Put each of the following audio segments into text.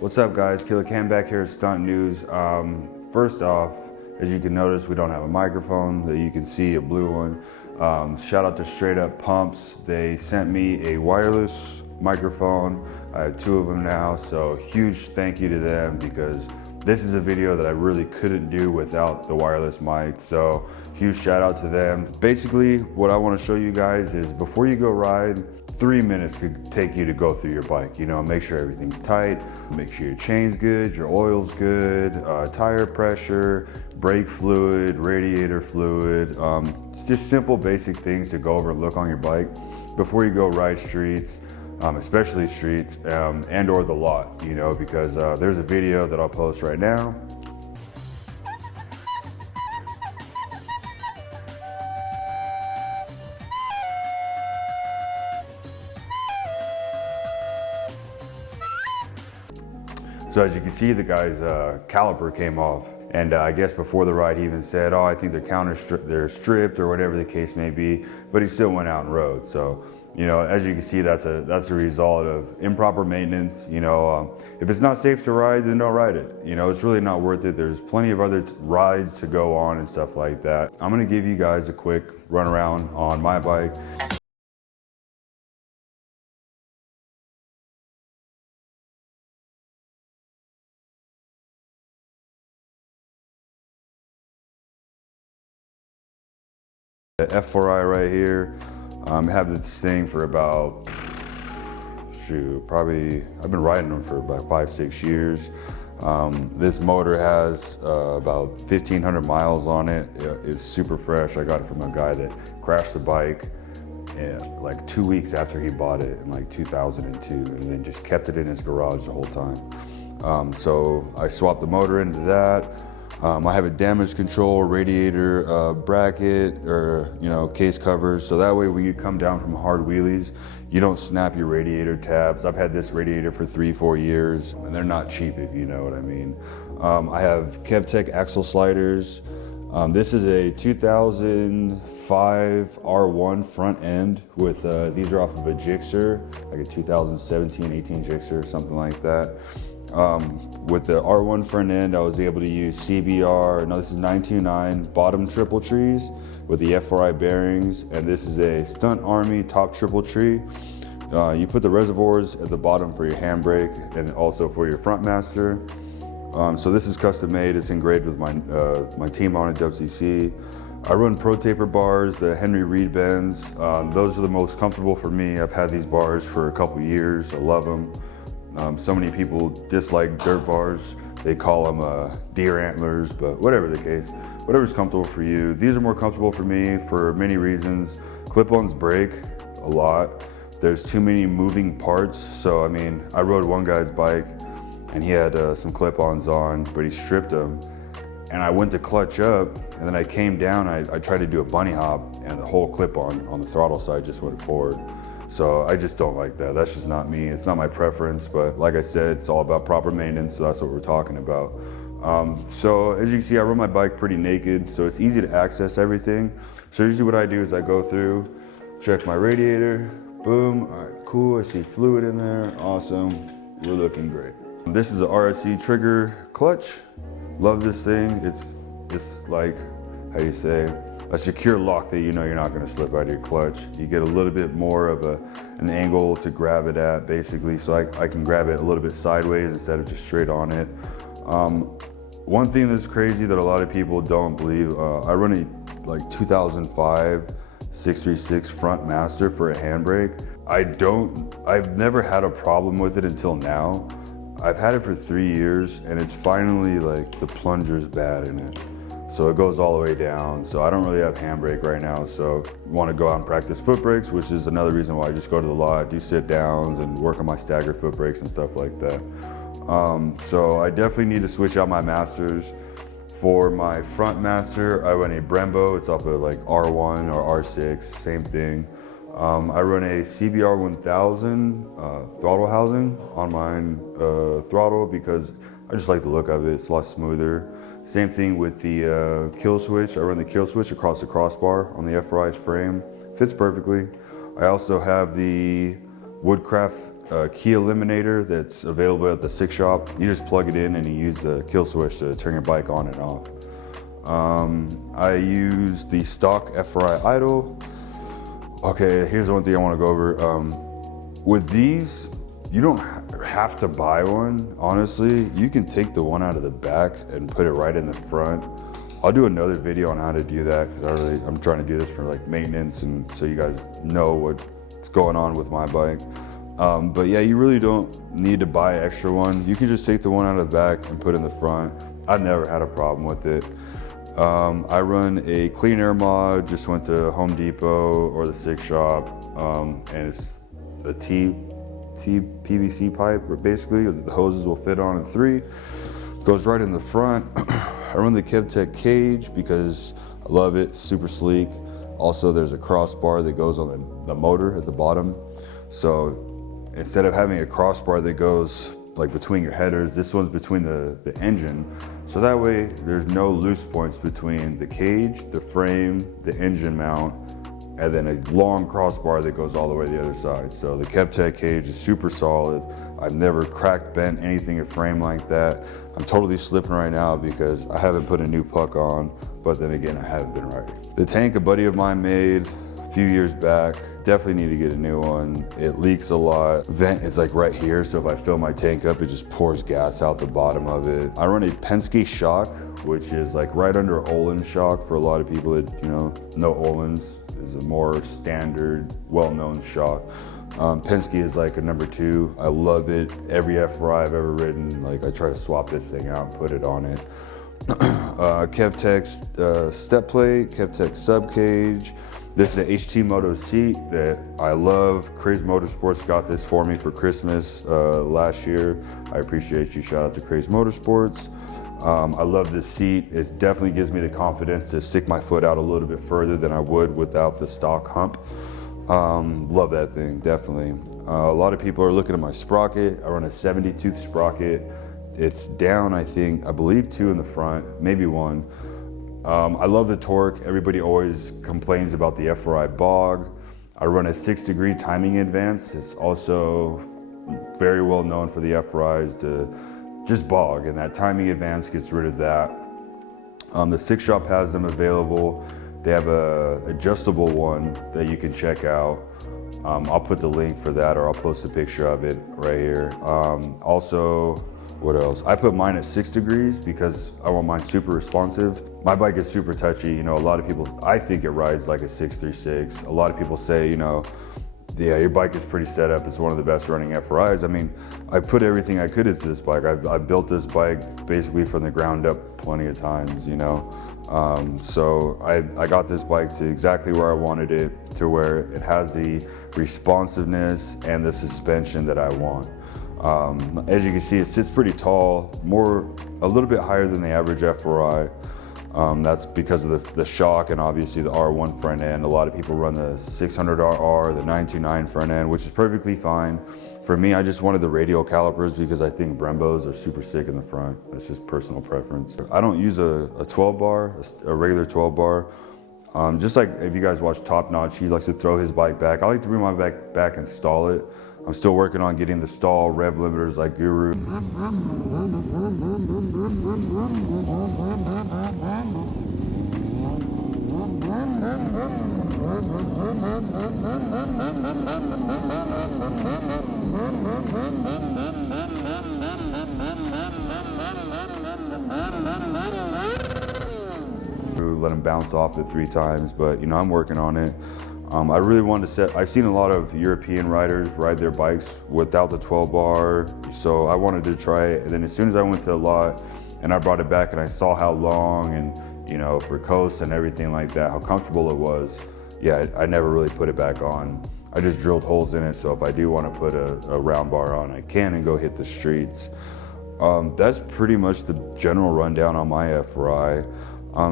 What's up guys, Killer Cam back here at Stunt News. First off, as you can notice, we don't have a microphone that you can see, a blue one. Shout out to Straight Up Pumps. They sent me a wireless microphone. I have two of them now, so huge thank you to them because this is a video that I really couldn't do without the wireless mic. So huge shout out to them. Basically, what I want to show you guys is before you go ride, 3 minutes could take you to go through your bike. You know, make sure everything's tight, make sure your chain's good, your oil's good, tire pressure, brake fluid, radiator fluid, just simple basic things to go over and look on your bike before you go ride streets, especially streets and or the lot, you know, because there's a video that I'll post right now. So as you can see, the guy's caliper came off. And I guess before the ride he even said, oh, I think they're stripped or whatever the case may be, but he still went out and rode. So, you know, as you can see, that's a result of improper maintenance. You know, if it's not safe to ride, then don't ride it. You know, it's really not worth it. There's plenty of other rides to go on and stuff like that. I'm gonna give you guys a quick run around on my bike. The F4i right here, I have this thing for about, probably, I've been riding them for about 5-6 years. This motor has about 1,500 miles on it. It's super fresh. I got it from a guy that crashed the bike like 2 weeks after he bought it in like 2002, and then just kept it in his garage the whole time. So I swapped the motor into that. I have a damage control radiator bracket or, you know, case covers. So that way when you come down from hard wheelies, you don't snap your radiator tabs. I've had this radiator for 3-4 years and they're not cheap, if you know what I mean. I have KevTech axle sliders. This is a 2005 R1 front end with, these are off of a Gixxer, like a 2017-18 Gixxer, something like that. With the R1 front end, I was able to use CBR, no, this is 929 bottom triple trees with the F4i bearings, and this is a Stunt Army top triple tree. You put the reservoirs at the bottom for your handbrake and also for your front master. So this is custom made, it's engraved with my team on it, WCC. I run Pro Taper bars, the Henry Reed bends. Those are the most comfortable for me. I've had these bars for a couple years, I love them. So many people dislike dirt bars. They call them deer antlers, but whatever the case, whatever's comfortable for you. These are more comfortable for me for many reasons. Clip-ons break a lot. There's too many moving parts. So, I mean, I rode one guy's bike and he had some clip-ons on, but he stripped them. And I went to clutch up and then I came down, I tried to do a bunny hop and the whole clip-on on the throttle side just went forward. So I just don't like that. That's just not me. It's not my preference, but like I said, it's all about proper maintenance, so that's what we're talking about. So as you can see, I run my bike pretty naked, so it's easy to access everything. So usually what I do is I go through, check my radiator, boom, all right, cool, I see fluid in there, awesome, we're looking great. This is a RSC trigger clutch. Love this thing. It's like, how do you say, a secure lock that you know you're not going to slip out of your clutch. You get a little bit more of an angle to grab it at, basically, so I can grab it a little bit sideways instead of just straight on it. One thing that's crazy that a lot of people don't believe, I run a like 2005 636 front master for a handbrake. I've never had a problem with it until now. I've had it for 3 years and it's finally like the plunger's bad in it. So it goes all the way down. So I don't really have handbrake right now. So want to go out and practice foot brakes, which is another reason why I just go to the lot, do sit downs and work on my staggered foot brakes and stuff like that. So I definitely need to switch out my masters. For my front master, I run a Brembo. It's off of like R1 or R6, same thing. I run a CBR 1000 throttle housing on my throttle because I just like the look of it. It's a lot smoother. Same thing with the kill switch. I run the kill switch across the crossbar on the F4i's frame. Fits perfectly. I also have the Woodcraft key eliminator that's available at the SICK shop. You just plug it in and you use the kill switch to turn your bike on and off. I use the stock FRI idle. Okay, here's the one thing I want to go over. With these, you don't have to buy one, honestly. You can take the one out of the back and put it right in the front. I'll do another video on how to do that because I'm trying to do this for like maintenance and so you guys know what's going on with my bike. But yeah, you really don't need to buy an extra one. You can just take the one out of the back and put it in the front. I've never had a problem with it. I run a clean air mod, just went to Home Depot or the SICK shop, and it's a T PVC pipe, basically, the hoses will fit on in 3. Goes right in the front. I run the KevTech cage because I love it, super sleek. Also, there's a crossbar that goes on the motor at the bottom. So instead of having a crossbar that goes like between your headers, this one's between the engine. So that way there's no loose points between the cage, the frame, the engine mount, and then a long crossbar that goes all the way to the other side. So the KevTech cage is super solid. I've never cracked, bent anything in frame like that. I'm totally slipping right now because I haven't put a new puck on, but then again, I haven't been riding. The tank a buddy of mine made a few years back, definitely need to get a new one. It leaks a lot. Vent is like right here, so if I fill my tank up, it just pours gas out the bottom of it. I run a Penske shock, which is like right under Olin shock for a lot of people that, know Olin's is a more standard, well-known shock. Penske is like a number 2. I love it. Every FRI I've ever ridden, like I try to swap this thing out and put it on it. KevTech's step plate, KevTech sub cage. This is an HT Moto seat that I love. Craze Motorsports got this for me for Christmas last year. I appreciate you. Shout out to Craze Motorsports. I love this seat. It definitely gives me the confidence to stick my foot out a little bit further than I would without the stock hump. Love that thing, definitely. A lot of people are looking at my sprocket. I run a 70-tooth sprocket. It's down, I believe 2 in the front, maybe 1. I love the torque. Everybody always complains about the FRI bog. I run a 6-degree timing advance. It's also very well known for the FRIs to just bog, and that timing advance gets rid of that. The SICK shop has them available. They have a adjustable one that you can check out. I'll put the link for that, or I'll post a picture of it right here. Also, what else? I put mine at 6 degrees because I want mine super responsive. My bike is super touchy. A lot of people, I think it rides like a 636. A lot of people say, yeah, your bike is pretty set up. It's one of the best running FRIs. I mean, I put everything I could into this bike. I built this bike basically from the ground up plenty of times, So I got this bike to exactly where I wanted it, to where it has the responsiveness and the suspension that I want. As you can see, it sits pretty tall, a little bit higher than the average FRI. That's because of the shock and obviously the R1 front end. A lot of people run the 600RR, the 929 front end, which is perfectly fine. For me, I just wanted the radial calipers because I think Brembos are super sick in the front. That's just personal preference. I don't use a 12 bar, a regular 12 bar. Just like if you guys watch Top Notch, he likes to throw his bike back. I like to bring my bike back and stall it. I'm still working on getting the stall rev limiters like Guru. Let him bounce off it 3 times, but I'm working on it. I really wanted to I've seen a lot of European riders ride their bikes without the 12 bar, so I wanted to try it. And then as soon as I went to the lot and I brought it back and I saw how long and, for coast and everything like that, how comfortable it was, yeah, I never really put it back on. I just drilled holes in it, so if I do want to put a round bar on, I can and go hit the streets. That's pretty much the general rundown on my FRI.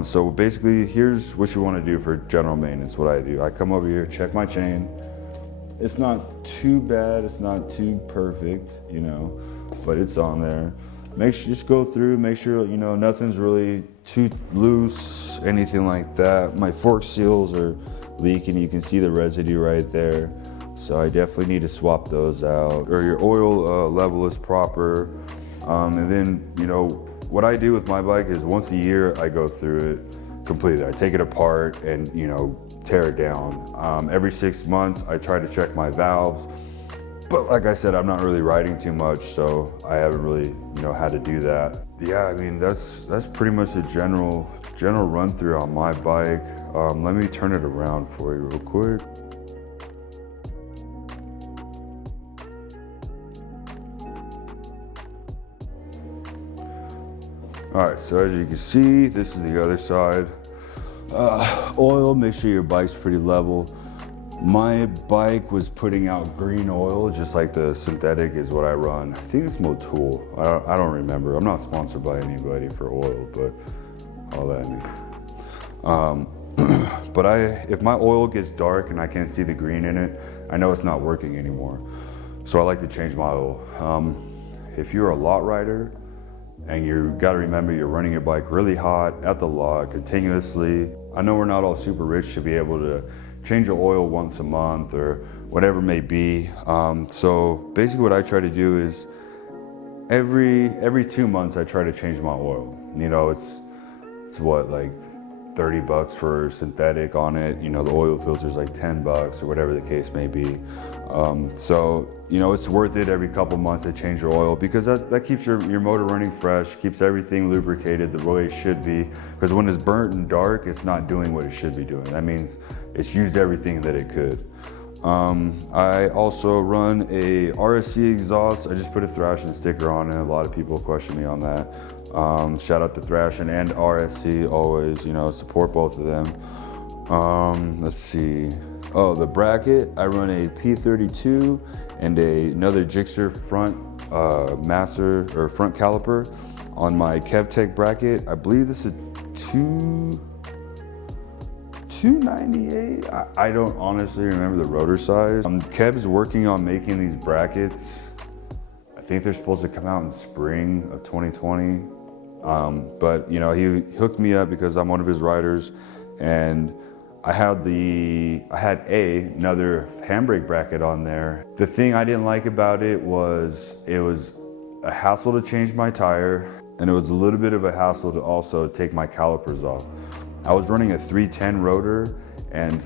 So basically, here's what you want to do for general maintenance, what I do. I come over here, check my chain. It's not too bad, it's not too perfect, but it's on there. Just go through, make sure, nothing's really too loose, anything like that. My fork seals are leaking, you can see the residue right there. So I definitely need to swap those out, or your oil level is proper. And then, you know, what I do with my bike is once a year, I go through it completely. I take it apart and, you know, tear it down. Every 6 months, I try to check my valves. But like I said, I'm not really riding too much, so I haven't really, you know, had to do that. Yeah, I mean, that's pretty much the general run through on my bike. Let me turn it around for you real quick. All right, so as you can see, this is the other side. Oil, make sure your bike's pretty level. My bike was putting out green oil, just like the synthetic is what I run. I think it's Motul. I don't remember. I'm not sponsored by anybody for oil, but all that me. But if my oil gets dark and I can't see the green in it, I know it's not working anymore. So I like to change my oil. If you're a lot rider, and you gotta remember you're running your bike really hot at the lot continuously. I know we're not all super rich to be able to change your oil once a month or whatever it may be. So basically what I try to do is every 2 months I try to change my oil. You know, it's what, like $30 for synthetic on it. You know, the oil filter's like $10 or whatever the case may be. So, you know, it's worth it every couple months to change your oil because that keeps your motor running fresh, keeps everything lubricated the way it should be. Because when it's burnt and dark, it's not doing what it should be doing. That means it's used everything that it could. I also run a RSC exhaust. I just put a Thrashin sticker on it. A lot of people question me on that. Shout out to Thrashin and RSC, always, you know, support both of them. Let's see. Oh, the bracket, I run a P32 and another Gixxer front master or front caliper on my KevTech bracket. I believe this is 298. I don't honestly remember the rotor size. Kev's working on making these brackets. I think they're supposed to come out in spring of 2020. But you know, he hooked me up because I'm one of his riders, and I had another handbrake bracket on there. The thing I didn't like about it was a hassle to change my tire, and it was a little bit of a hassle to also take my calipers off. I was running a 310 rotor and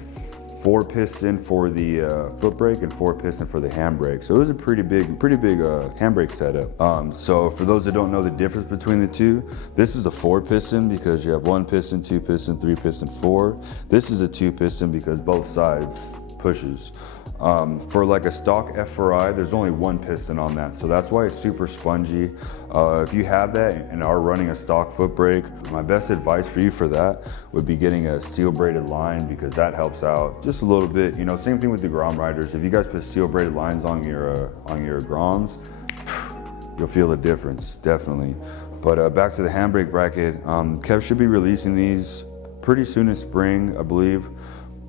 4 piston for the foot brake and 4 piston for the handbrake. So it was a pretty big handbrake setup. So for those that don't know the difference between the two, this is a 4 piston because you have 1 piston, 2 piston, 3 piston, 4. This is a 2 piston because both sides pushes. For like a stock F4i, there's only 1 piston on that, so that's why it's super spongy. If you have that and are running a stock foot brake, my best advice for you for that would be getting a steel braided line, because that helps out just a little bit. You know, same thing with the Grom riders. If you guys put steel braided lines on your Groms, you'll feel the difference, definitely. But back to the handbrake bracket, Kev should be releasing these pretty soon in spring, I believe.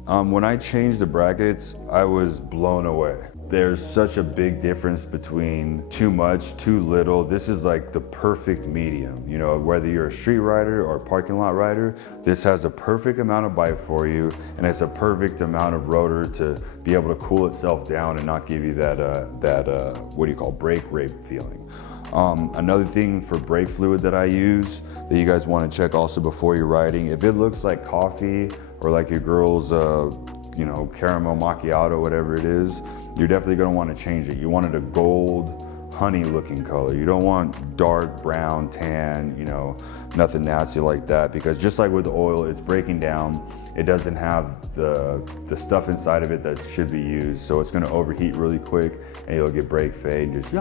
When I changed the brackets, I was blown away. There's such a big difference between too much, too little. This is like the perfect medium. You know, whether you're a street rider or a parking lot rider, this has a perfect amount of bite for you, and it's a perfect amount of rotor to be able to cool itself down and not give you that what do you call, brake rape feeling. Another thing for brake fluid that I use that you guys want to check also before you're riding, if it looks like coffee or like your girl's you know, caramel macchiato, whatever it is, you're definitely going to want to change it. You want it a gold honey looking color. You don't want dark brown, tan, you know, nothing nasty like that, because just like with the oil, it's breaking down. It doesn't have the stuff inside of it that should be used, so it's going to overheat really quick and you'll get brake fade and just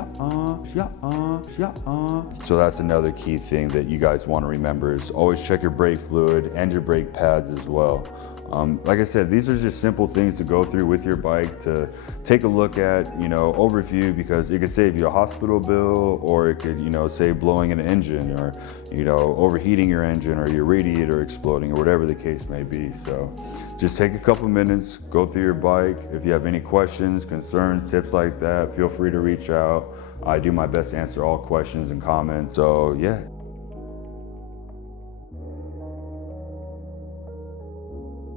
So that's another key thing that you guys want to remember, is always check your brake fluid and your brake pads as well. Like I said, these are just simple things to go through with your bike, to take a look at, you know, overview, because it could save you a hospital bill, or it could, you know, save blowing an engine, or, you know, overheating your engine, or your radiator exploding, or whatever the case may be. So just take a couple minutes, go through your bike. If you have any questions, concerns, tips like that, feel free to reach out. I do my best to answer all questions and comments. So yeah.